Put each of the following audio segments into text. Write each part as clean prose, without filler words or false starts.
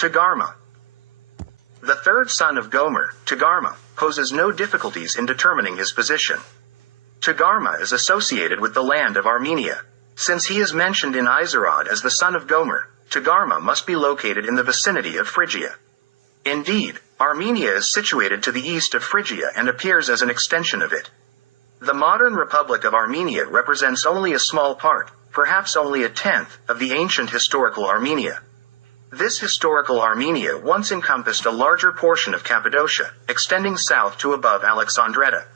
Togarma. The third son of Gomer, Togarma, poses no difficulties in determining his position. Togarma is associated with the land of Armenia. Since he is mentioned in Izarod as the son of Gomer, Togarma must be located in the vicinity of Phrygia. Indeed, Armenia is situated to the east of Phrygia and appears as an extension of it. The modern Republic of Armenia represents only a small part, perhaps only a tenth, of the ancient historical Armenia. This historical Armenia once encompassed a larger portion of Cappadocia, extending south to above Alexandretta.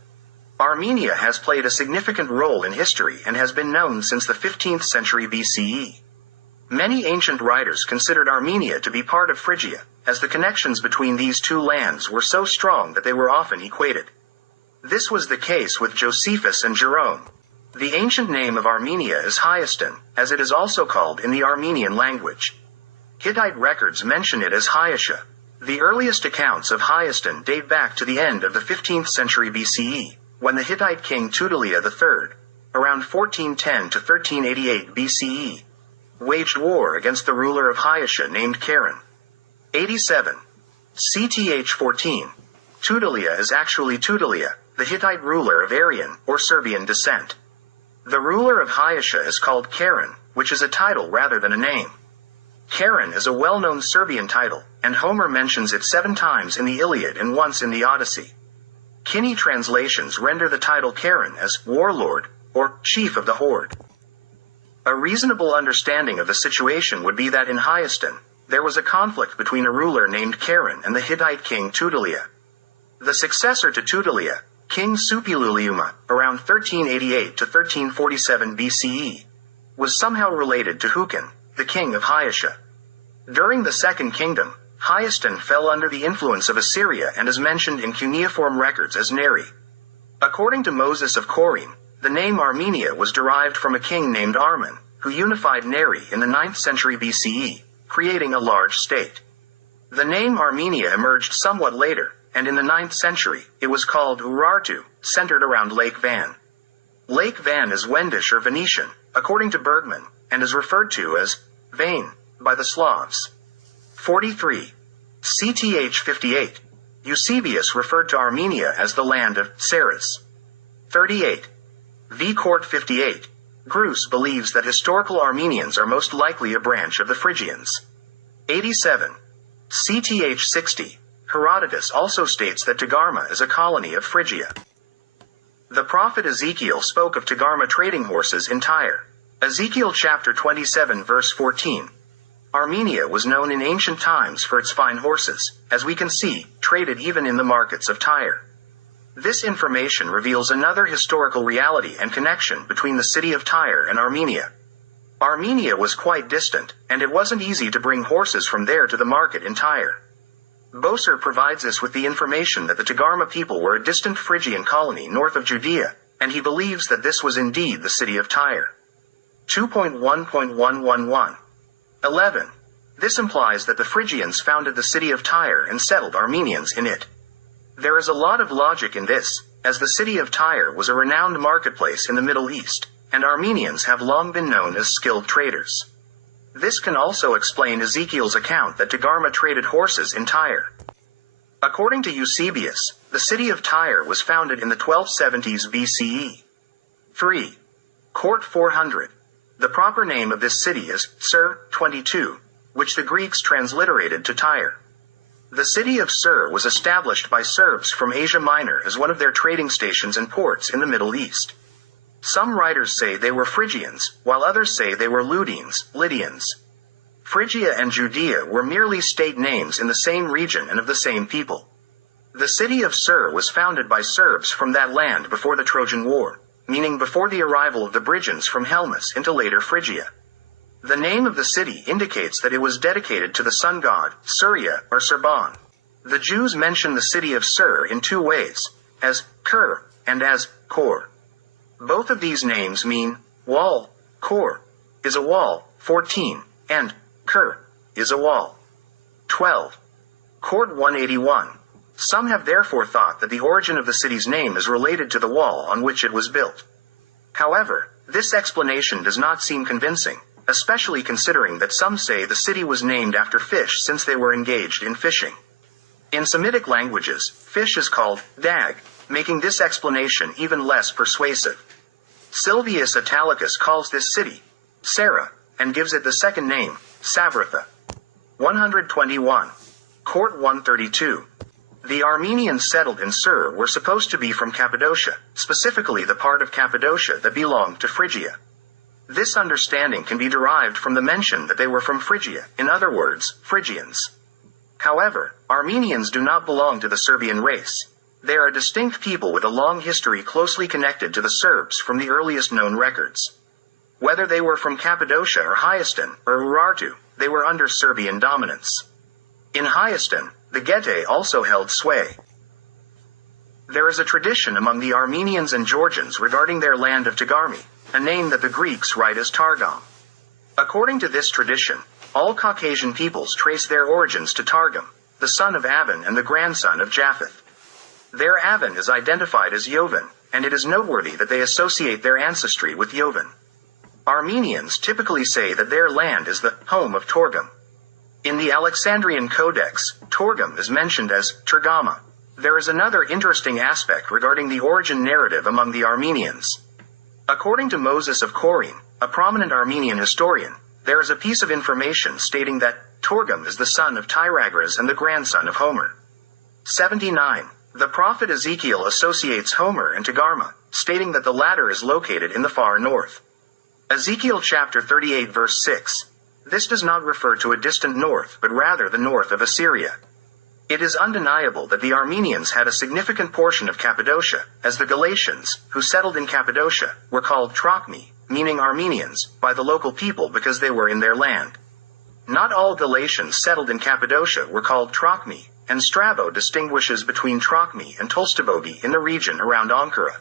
Armenia has played a significant role in history and has been known since the 15th century BCE. Many ancient writers considered Armenia to be part of Phrygia, as the connections between these two lands were so strong that they were often equated. This was the case with Josephus and Jerome. The ancient name of Armenia is Hyaston, as it is also called in the Armenian language. Hittite records mention it as Hyasha. The earliest accounts of Hyaston date back to the end of the 15th century BCE, when the Hittite king Tudela III, around 1410 to 1388 BCE, waged war against the ruler of Hyasha named Karen. 87. CTH 14. Tudela is actually Tudela, the Hittite ruler of Aryan, or Serbian descent. The ruler of Hyasha is called Karen, which is a title rather than a name. Karen is a well-known Serbian title, and Homer mentions it 7 times in the Iliad and once in the Odyssey. Kinney translations render the title Karen as warlord, or chief of the horde. A reasonable understanding of the situation would be that in Hyaston, there was a conflict between a ruler named Karen and the Hittite king Tudela. The successor to Tudela, King Suppiluliuma, around 1388 to 1347 BCE, was somehow related to Hukan, the king of Hyasha. During the Second Kingdom, Hyaston fell under the influence of Assyria and is mentioned in cuneiform records as Neri. According to Moses of Corinth, the name Armenia was derived from a king named Arman, who unified Neri in the 9th century BCE, creating a large state. The name Armenia emerged somewhat later, and in the 9th century, it was called Urartu, centered around Lake Van. Lake Van is Wendish or Venetian, according to Bergman, and is referred to as Vane by the Slavs. 43. CTH 58. Eusebius referred to Armenia as the land of Serbs. 38. V. Court 58. Gruss believes that historical Armenians are most likely a branch of the Phrygians. 87. CTH 60. Herodotus also states that Togarma is a colony of Phrygia. The prophet Ezekiel spoke of Togarma trading horses in Tyre. Ezekiel chapter 27 verse 14. Armenia was known in ancient times for its fine horses, as we can see, traded even in the markets of Tyre. This information reveals another historical reality and connection between the city of Tyre and Armenia. Armenia was quite distant, and it wasn't easy to bring horses from there to the market in Tyre. Boser provides us with the information that the Togarma people were a distant Phrygian colony north of Judea, and he believes that this was indeed the city of Tyre. 2.1.111. 11. This implies that the Phrygians founded the city of Tyre and settled Armenians in it. There is a lot of logic in this, as the city of Tyre was a renowned marketplace in the Middle East, and Armenians have long been known as skilled traders. This can also explain Ezekiel's account that Togarma traded horses in Tyre. According to Eusebius, the city of Tyre was founded in the 1270s BCE. 3. Court 400. The proper name of this city is Sur 22, which the Greeks transliterated to Tyre. The city of Sur was established by Serbs from Asia Minor as one of their trading stations and ports in the Middle East. Some writers say they were Phrygians, while others say they were Ludines, Lydians. Phrygia and Judea were merely state names in the same region and of the same people. The city of Sur was founded by Serbs from that land before the Trojan War, meaning before the arrival of the Brygians from Helmus into later Phrygia. The name of the city indicates that it was dedicated to the sun god, Surya, or Serban. The Jews mention the city of Sur in 2 ways, as Kur, and as Kor. Both of these names mean, wall, Kor, is a wall, 14, and Kur, is a wall. 12. Court 181. Some have therefore thought that the origin of the city's name is related to the wall on which it was built. However, this explanation does not seem convincing, especially considering that some say the city was named after fish since they were engaged in fishing. In Semitic languages, fish is called dag, making this explanation even less persuasive. Silvius Italicus calls this city Sara, and gives it the second name, Sabratha. 121. Court 132. The Armenians settled in Sur were supposed to be from Cappadocia, specifically the part of Cappadocia that belonged to Phrygia. This understanding can be derived from the mention that they were from Phrygia, in other words, Phrygians. However, Armenians do not belong to the Serbian race. They are a distinct people with a long history closely connected to the Serbs from the earliest known records. Whether they were from Cappadocia or Hyaston, or Urartu, they were under Serbian dominance. In Hyaston, the Getae also held sway. There is a tradition among the Armenians and Georgians regarding their land of Togarma, a name that the Greeks write as Targum. According to this tradition, all Caucasian peoples trace their origins to Targum, the son of Avan and the grandson of Japheth. Their Avan is identified as Jovan, and it is noteworthy that they associate their ancestry with Jovan. Armenians typically say that their land is the home of Torgum. In the Alexandrian Codex, Torgum is mentioned as Togarma. There is another interesting aspect regarding the origin narrative among the Armenians. According to Moses of Korine, a prominent Armenian historian, there is a piece of information stating that Torgum is the son of Tyragras and the grandson of Homer. 79. The prophet Ezekiel associates Homer and Togarma, stating that the latter is located in the far north. Ezekiel chapter 38 verse 6. This does not refer to a distant north but rather the north of Assyria. It is undeniable that the Armenians had a significant portion of Cappadocia, as the Galatians, who settled in Cappadocia, were called Trachmi, meaning Armenians, by the local people because they were in their land. Not all Galatians settled in Cappadocia were called Trachmi, and Strabo distinguishes between Trachmi and Tolstobogi in the region around Ankara.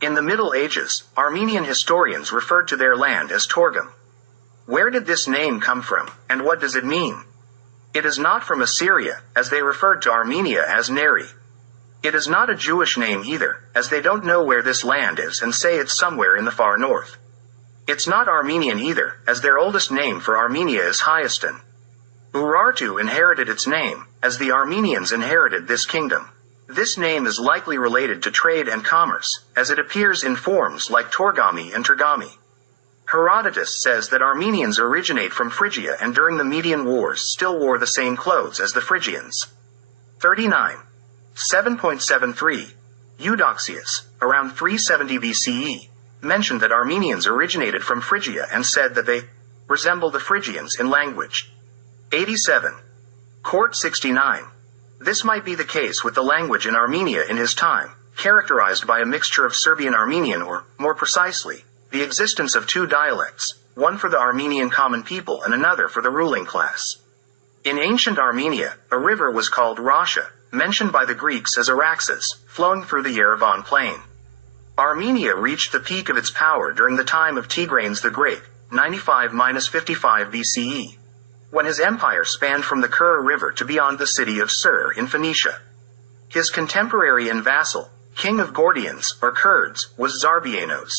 In the Middle Ages, Armenian historians referred to their land as Torgum. Where did this name come from, and what does it mean? It is not from Assyria, as they referred to Armenia as Neri. It is not a Jewish name either, as they don't know where this land is and say it's somewhere in the far north. It's not Armenian either, as their oldest name for Armenia is Hyaston. Urartu inherited its name, as the Armenians inherited this kingdom. This name is likely related to trade and commerce, as it appears in forms like Torgami and Tergami. Herodotus says that Armenians originate from Phrygia and during the Median Wars still wore the same clothes as the Phrygians. 39. 7.73. Eudoxius, around 370 BCE, mentioned that Armenians originated from Phrygia and said that they resemble the Phrygians in language. 87. Court 69. This might be the case with the language in Armenia in his time, characterized by a mixture of Serbian-Armenian or, more precisely, the existence of two dialects, one for the Armenian common people and another for the ruling class. In ancient Armenia, a river was called Rasa, mentioned by the Greeks as Araxes, flowing through the Yerevan plain. Armenia reached the peak of its power during the time of Tigranes the Great, 95–55 BCE, when his empire spanned from the Kura River to beyond the city of Sur in Phoenicia. His contemporary and vassal, king of Gordians, or Kurds, was Zarbianos.